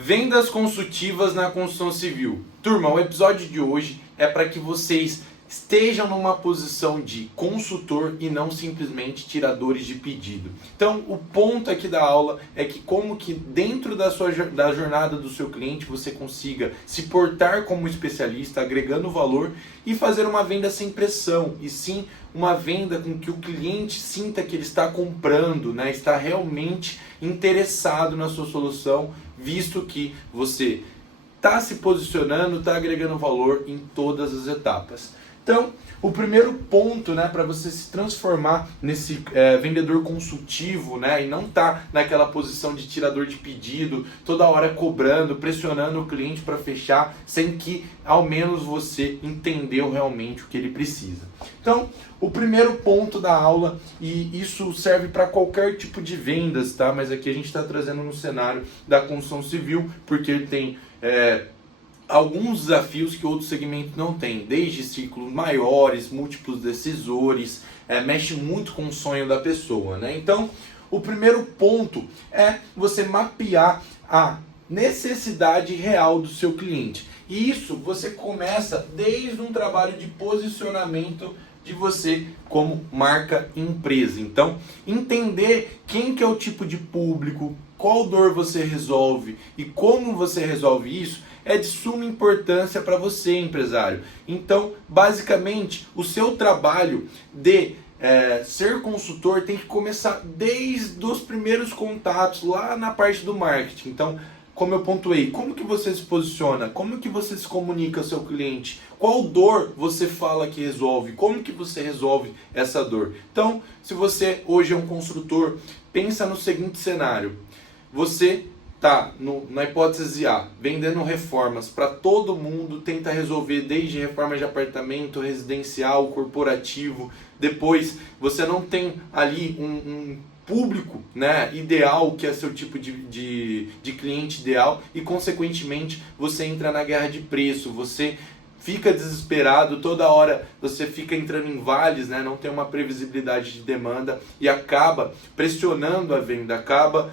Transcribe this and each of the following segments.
Vendas consultivas na construção civil. Turma, o episódio de hoje é para que vocês estejam numa posição de consultor e não simplesmente tiradores de pedido. Então, o ponto aqui da aula é que como que dentro da jornada do seu cliente você consiga se portar como especialista, agregando valor e fazer uma venda sem pressão, e sim uma venda com que o cliente sinta que ele está comprando, né? Está realmente interessado na sua solução, visto que você está se posicionando, está agregando valor em todas as etapas. Então, o primeiro ponto, né, para você se transformar nesse vendedor consultivo, né, e não estar naquela posição de tirador de pedido, toda hora cobrando, pressionando o cliente para fechar, sem que ao menos você entendeu realmente o que ele precisa. Então, o primeiro ponto da aula, e isso serve para qualquer tipo de vendas, tá? Mas aqui a gente está trazendo no cenário da construção civil, porque ele tem alguns desafios que outros segmentos não têm, desde ciclos maiores, múltiplos decisores, mexe muito com o sonho da pessoa, né? Então, o primeiro ponto é você mapear a necessidade real do seu cliente. E isso você começa desde um trabalho de posicionamento de você como marca empresa. Então, entender quem que é o tipo de público, qual dor você resolve e como você resolve isso é de suma importância para você, empresário. Então, basicamente, o seu trabalho de ser consultor tem que começar desde os primeiros contatos, lá na parte do marketing. Então, como eu pontuei, como que você se posiciona? Como que você se comunica ao seu cliente? Qual dor você fala que resolve? Como que você resolve essa dor? Então, se você hoje é um construtor, pensa no seguinte cenário. Você tá na hipótese A, vendendo reformas para todo mundo, tenta resolver desde reforma de apartamento, residencial, corporativo. Depois, você não tem ali um público, né, ideal, que é seu tipo de cliente ideal, e consequentemente você entra na guerra de preço, você fica desesperado, toda hora você fica entrando em vales, né, não tem uma previsibilidade de demanda e acaba pressionando a venda, acaba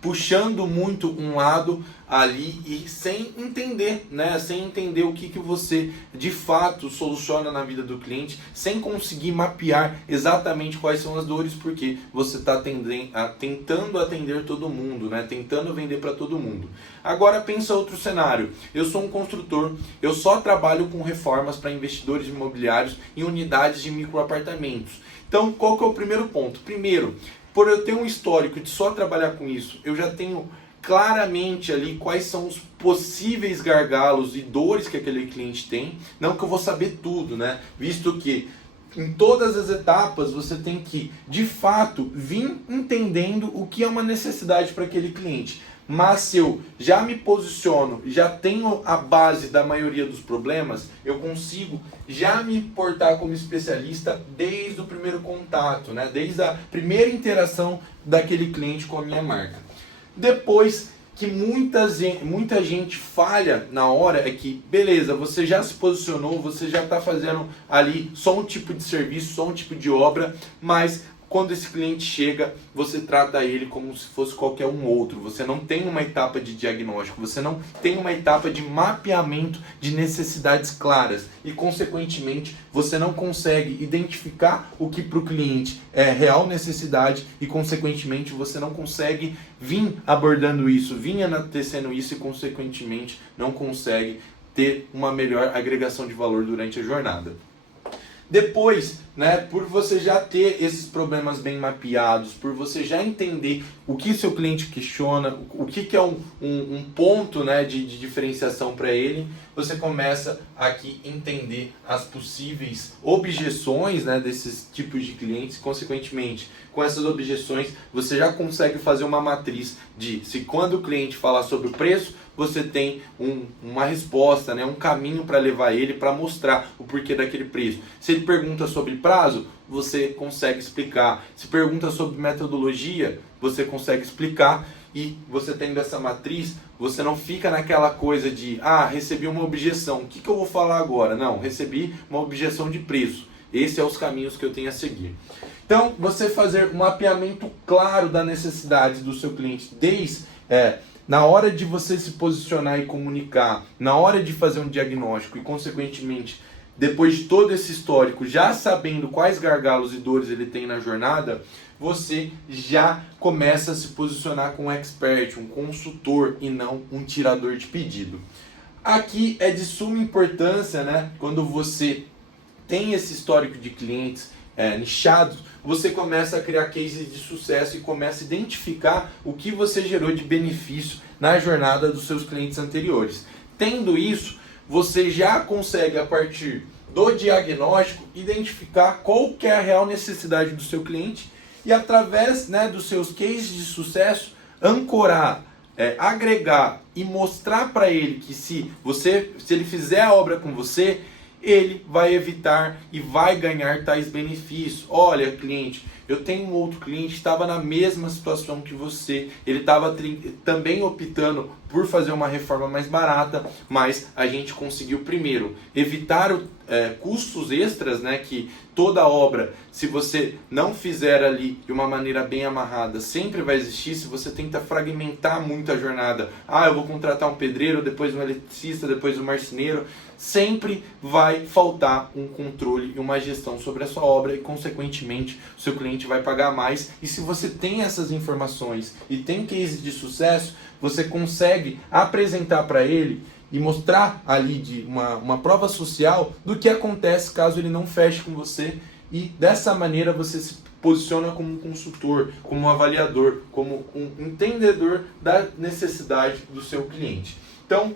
puxando muito um lado ali e sem entender, né? Sem entender o que você de fato soluciona na vida do cliente, sem conseguir mapear exatamente quais são as dores, porque você está tentando atender todo mundo, né? Tentando vender para todo mundo. Agora pensa outro cenário. Eu sou um construtor, eu só trabalho com reformas para investidores imobiliários em unidades de microapartamentos. Então, qual que é o primeiro ponto? Primeiro, por eu ter um histórico de só trabalhar com isso, eu já tenho claramente ali quais são os possíveis gargalos e dores que aquele cliente tem. Não que eu vou saber tudo, né? Visto que em todas as etapas você tem que, de fato, vir entendendo o que é uma necessidade para aquele cliente. Mas se eu já me posiciono, já tenho a base da maioria dos problemas, eu consigo já me portar como especialista desde o primeiro contato, né? Desde a primeira interação daquele cliente com a minha marca. Depois que muita gente falha na hora é que, beleza, você já se posicionou, você já está fazendo ali só um tipo de serviço, só um tipo de obra, mas quando esse cliente chega, você trata ele como se fosse qualquer um outro. Você não tem uma etapa de diagnóstico, você não tem uma etapa de mapeamento de necessidades claras. E, consequentemente, você não consegue identificar o que para o cliente é real necessidade e, consequentemente, você não consegue vir abordando isso, vir enaltecendo isso e, consequentemente, não consegue ter uma melhor agregação de valor durante a jornada. Depois, né, por você já ter esses problemas bem mapeados, por você já entender o que seu cliente questiona, o que é um ponto, né, de diferenciação para ele, você começa aqui a entender as possíveis objeções, né, desses tipos de clientes. Consequentemente, com essas objeções, você já consegue fazer uma matriz de se quando o cliente falar sobre o preço, você tem uma resposta, né, um caminho para levar ele, para mostrar o porquê daquele preço. Se ele pergunta sobre prazo, você consegue explicar. Se pergunta sobre metodologia, você consegue explicar. E você tendo essa matriz, você não fica naquela coisa de recebi uma objeção, o que eu vou falar agora? Não, recebi uma objeção de preço. Esses são os caminhos que eu tenho a seguir. Então, você fazer um mapeamento claro da necessidade do seu cliente, desde na hora de você se posicionar e comunicar, na hora de fazer um diagnóstico e, consequentemente, depois de todo esse histórico, já sabendo quais gargalos e dores ele tem na jornada, você já começa a se posicionar como um expert, um consultor e não um tirador de pedido. Aqui é de suma importância, né, quando você tem esse histórico de clientes nichados, você começa a criar cases de sucesso e começa a identificar o que você gerou de benefício na jornada dos seus clientes anteriores. Tendo isso, você já consegue, a partir do diagnóstico, identificar qual que é a real necessidade do seu cliente e, através, né, dos seus cases de sucesso, ancorar, agregar e mostrar para ele que se ele fizer a obra com você, ele vai evitar e vai ganhar tais benefícios. Olha, cliente, eu tenho um outro cliente que estava na mesma situação que você. Ele estava também optando por fazer uma reforma mais barata, mas a gente conseguiu primeiro evitar custos extras, né, que toda obra, se você não fizer ali de uma maneira bem amarrada, sempre vai existir. Se você tenta fragmentar muito a jornada, eu vou contratar um pedreiro, depois um eletricista, depois um marceneiro, sempre vai faltar um controle e uma gestão sobre a sua obra e, consequentemente, o seu cliente vai pagar mais. E se você tem essas informações e tem cases de sucesso, você consegue apresentar para ele e mostrar ali de uma prova social do que acontece caso ele não feche com você, e dessa maneira você se posiciona como um consultor, como um avaliador, como um entendedor da necessidade do seu cliente. Então,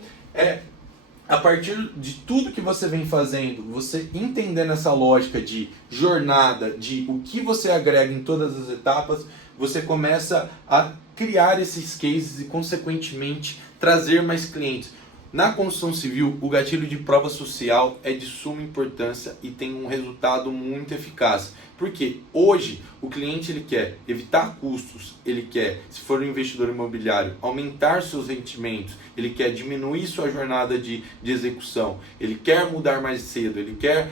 a partir de tudo que você vem fazendo, você entendendo essa lógica de jornada, de o que você agrega em todas as etapas, você começa a criar esses cases e, consequentemente, trazer mais clientes. Na construção civil, o gatilho de prova social é de suma importância e tem um resultado muito eficaz. Porque hoje o cliente ele quer evitar custos, ele quer, se for um investidor imobiliário, aumentar seus rendimentos, ele quer diminuir sua jornada de execução, ele quer mudar mais cedo, ele quer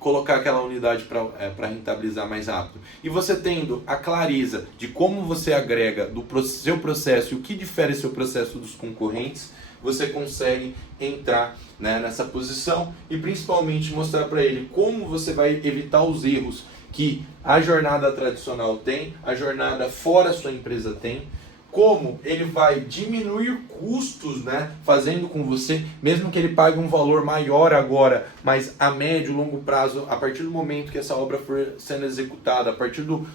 colocar aquela unidade para rentabilizar mais rápido. E você tendo a clareza de como você agrega do seu processo e o que difere seu processo dos concorrentes, você consegue entrar, né, nessa posição e principalmente mostrar para ele como você vai evitar os erros que a jornada tradicional tem, a jornada fora sua empresa tem, como ele vai diminuir custos, né, fazendo com você, mesmo que ele pague um valor maior agora, mas a médio e longo prazo, a partir do momento que essa obra for sendo executada, a partir do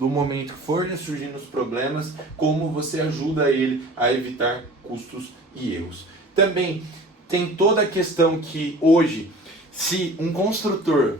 momento que forem surgindo os problemas, como você ajuda ele a evitar custos e erros. Também tem toda a questão que hoje, se um construtor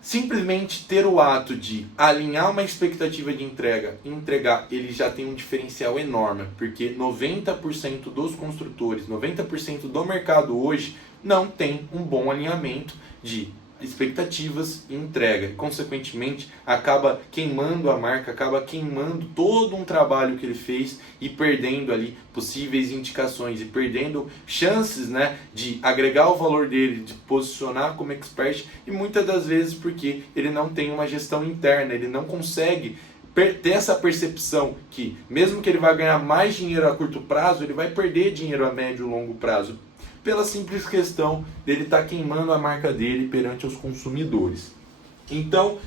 simplesmente ter o ato de alinhar uma expectativa de entrega e entregar, ele já tem um diferencial enorme, porque 90% dos construtores, 90% do mercado hoje não tem um bom alinhamento de expectativas e entrega, e consequentemente acaba queimando a marca, acaba queimando todo um trabalho que ele fez e perdendo ali possíveis indicações e perdendo chances, né, de agregar o valor dele, de posicionar como expert, e muitas das vezes porque ele não tem uma gestão interna, ele não consegue ter essa percepção que mesmo que ele vai ganhar mais dinheiro a curto prazo, ele vai perder dinheiro a médio e longo prazo, pela simples questão dele estar queimando a marca dele perante os consumidores. Então,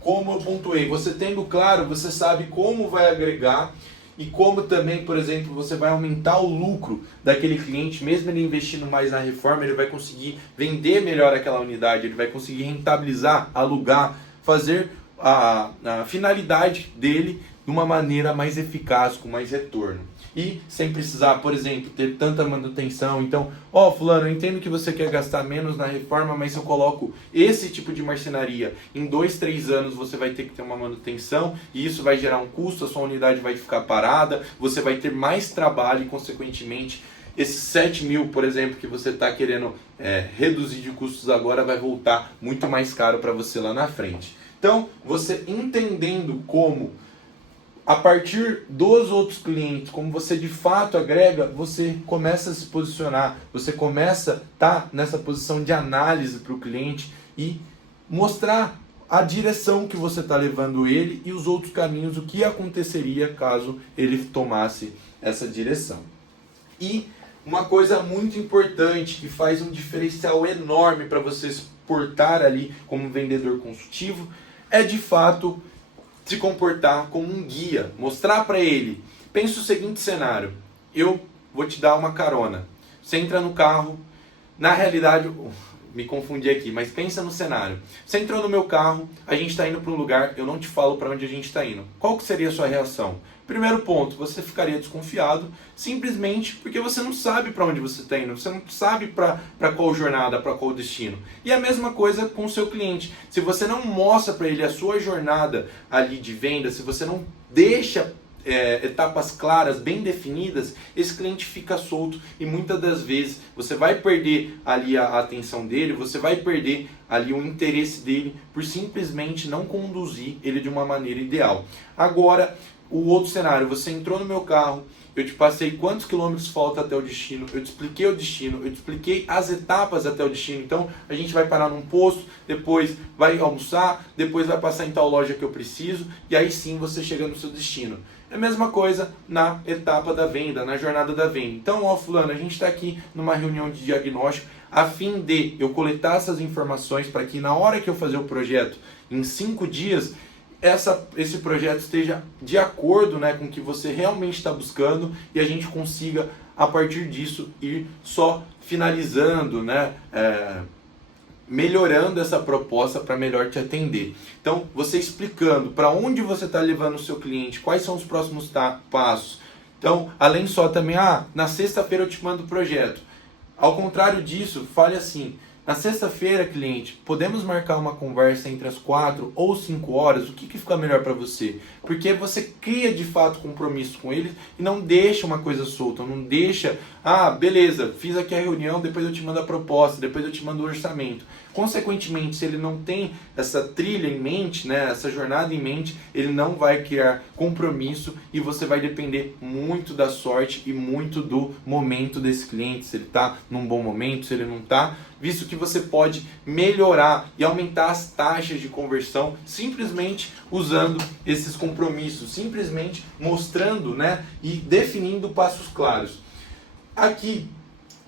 como eu pontuei, você tendo claro, você sabe como vai agregar e como também, por exemplo, você vai aumentar o lucro daquele cliente, mesmo ele investindo mais na reforma, ele vai conseguir vender melhor aquela unidade, ele vai conseguir rentabilizar, alugar, fazer a finalidade dele de uma maneira mais eficaz, com mais retorno. E sem precisar, por exemplo, ter tanta manutenção. Então, fulano, eu entendo que você quer gastar menos na reforma, mas se eu coloco esse tipo de marcenaria, em 2, 3 anos você vai ter que ter uma manutenção e isso vai gerar um custo, a sua unidade vai ficar parada, você vai ter mais trabalho e, consequentemente, esses 7 mil, por exemplo, que você está querendo reduzir de custos agora, vai voltar muito mais caro para você lá na frente. Então, você entendendo como, a partir dos outros clientes, como você de fato agrega, você começa a se posicionar, você começa a estar nessa posição de análise para o cliente e mostrar a direção que você está levando ele e os outros caminhos, o que aconteceria caso ele tomasse essa direção. E uma coisa muito importante que faz um diferencial enorme para você se portar ali como vendedor consultivo é de fato se comportar como um guia, mostrar para ele. Pensa o seguinte cenário: eu vou te dar uma carona, você entra no carro, na realidade, me confundi aqui, mas pensa no cenário. Você entrou no meu carro, a gente está indo para um lugar, eu não te falo para onde a gente está indo. Qual que seria a sua reação? Primeiro ponto, você ficaria desconfiado, simplesmente porque você não sabe para onde você está indo, você não sabe para qual jornada, para qual destino. E a mesma coisa com o seu cliente. Se você não mostra para ele a sua jornada ali de venda, se você não deixa etapas claras, bem definidas, esse cliente fica solto e muitas das vezes você vai perder ali a atenção dele, você vai perder ali o interesse dele por simplesmente não conduzir ele de uma maneira ideal. Agora, o outro cenário: você entrou no meu carro, eu te passei quantos quilômetros falta até o destino, eu te expliquei o destino, eu te expliquei as etapas até o destino. Então a gente vai parar num posto, depois vai almoçar, depois vai passar em tal loja que eu preciso, e aí sim você chega no seu destino. É a mesma coisa na etapa da venda, na jornada da venda. Então, ó fulano, a gente está aqui numa reunião de diagnóstico a fim de eu coletar essas informações para que na hora que eu fazer o projeto, em 5 dias, esse projeto esteja de acordo, né, com o que você realmente está buscando e a gente consiga, a partir disso, ir só finalizando, né, melhorando essa proposta para melhor te atender. Então, você explicando para onde você está levando o seu cliente, quais são os próximos passos. Então, além só também, na sexta-feira eu te mando o projeto. Ao contrário disso, fale assim: na sexta-feira, cliente, podemos marcar uma conversa entre as 4 ou 5 horas? O que fica melhor para você? Porque você cria de fato compromisso com eles e não deixa uma coisa solta, não deixa, beleza, fiz aqui a reunião, depois eu te mando a proposta, depois eu te mando o orçamento. Consequentemente, se ele não tem essa trilha em mente, né, essa jornada em mente, ele não vai criar compromisso e você vai depender muito da sorte e muito do momento desse cliente, se ele está num bom momento, se ele não está, visto que você pode melhorar e aumentar as taxas de conversão simplesmente usando esses compromissos, simplesmente mostrando, né, e definindo passos claros. Aqui,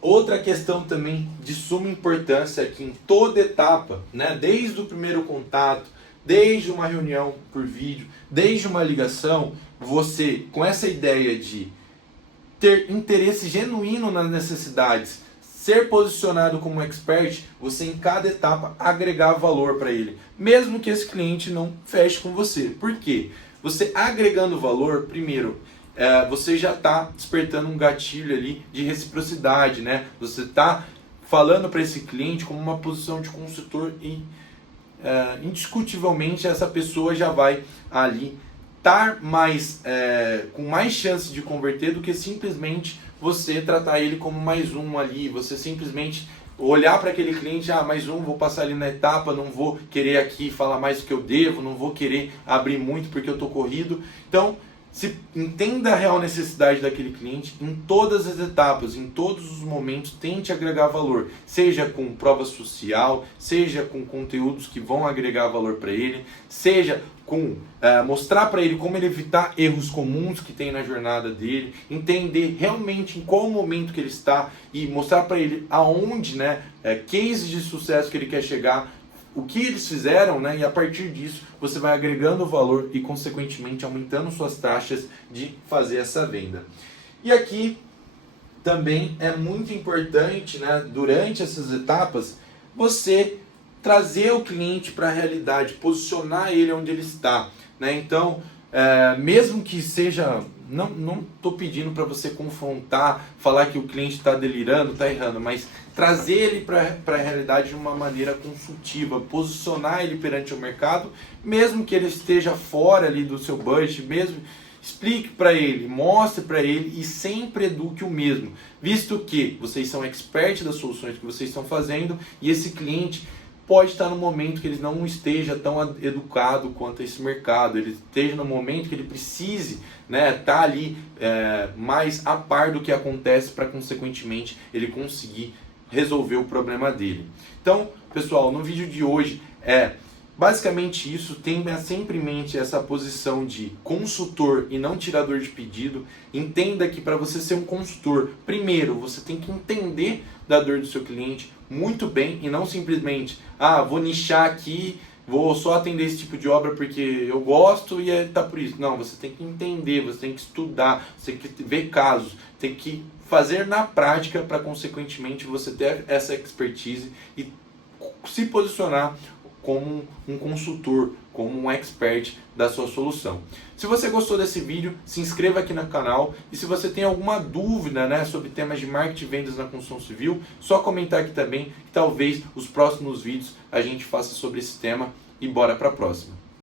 outra questão também de suma importância é que em toda etapa, né, desde o primeiro contato, desde uma reunião por vídeo, desde uma ligação, você, com essa ideia de ter interesse genuíno nas necessidades, ser posicionado como expert, você em cada etapa agregar valor para ele, mesmo que esse cliente não feche com você. Por quê? Você agregando valor, primeiro, você já está despertando um gatilho ali de reciprocidade, né? Você está falando para esse cliente como uma posição de consultor e indiscutivelmente essa pessoa já vai ali estar com mais chance de converter do que simplesmente você tratar ele como mais um ali, você simplesmente olhar para aquele cliente, mais um, vou passar ali na etapa, não vou querer aqui falar mais do que eu devo, não vou querer abrir muito porque eu estou corrido. Então, se entenda a real necessidade daquele cliente em todas as etapas, em todos os momentos, tente agregar valor, seja com prova social, seja com conteúdos que vão agregar valor para ele, seja com mostrar para ele como ele evitar erros comuns que tem na jornada dele, entender realmente em qual momento que ele está e mostrar para ele aonde, né, cases de sucesso que ele quer chegar, o que eles fizeram, né? E a partir disso você vai agregando valor e consequentemente aumentando suas taxas de fazer essa venda. E aqui também é muito importante, né, durante essas etapas, você trazer o cliente para a realidade, posicionar ele onde ele está, né? Então, mesmo que seja, não estou pedindo para você confrontar, falar que o cliente está delirando, está errando, mas trazer ele para a realidade de uma maneira consultiva, posicionar ele perante o mercado, mesmo que ele esteja fora ali do seu budget, mesmo explique para ele, mostre para ele e sempre eduque o mesmo, visto que vocês são experts das soluções que vocês estão fazendo e esse cliente pode estar no momento que ele não esteja tão educado quanto esse mercado, ele esteja no momento que ele precise, né, estar ali mais a par do que acontece para consequentemente ele conseguir resolver o problema dele. Então, pessoal, no vídeo de hoje Basicamente isso, tenha sempre em mente essa posição de consultor e não tirador de pedido. Entenda que para você ser um consultor, primeiro você tem que entender da dor do seu cliente muito bem e não simplesmente, vou nichar aqui, vou só atender esse tipo de obra porque eu gosto e tá por isso. Não, você tem que entender, você tem que estudar, você tem que ver casos, tem que fazer na prática para consequentemente você ter essa expertise e se posicionar como um consultor, como um expert da sua solução. Se você gostou desse vídeo, se inscreva aqui no canal e se você tem alguma dúvida, sobre temas de marketing e vendas na construção civil, só comentar aqui também que talvez os próximos vídeos a gente faça sobre esse tema e bora para a próxima.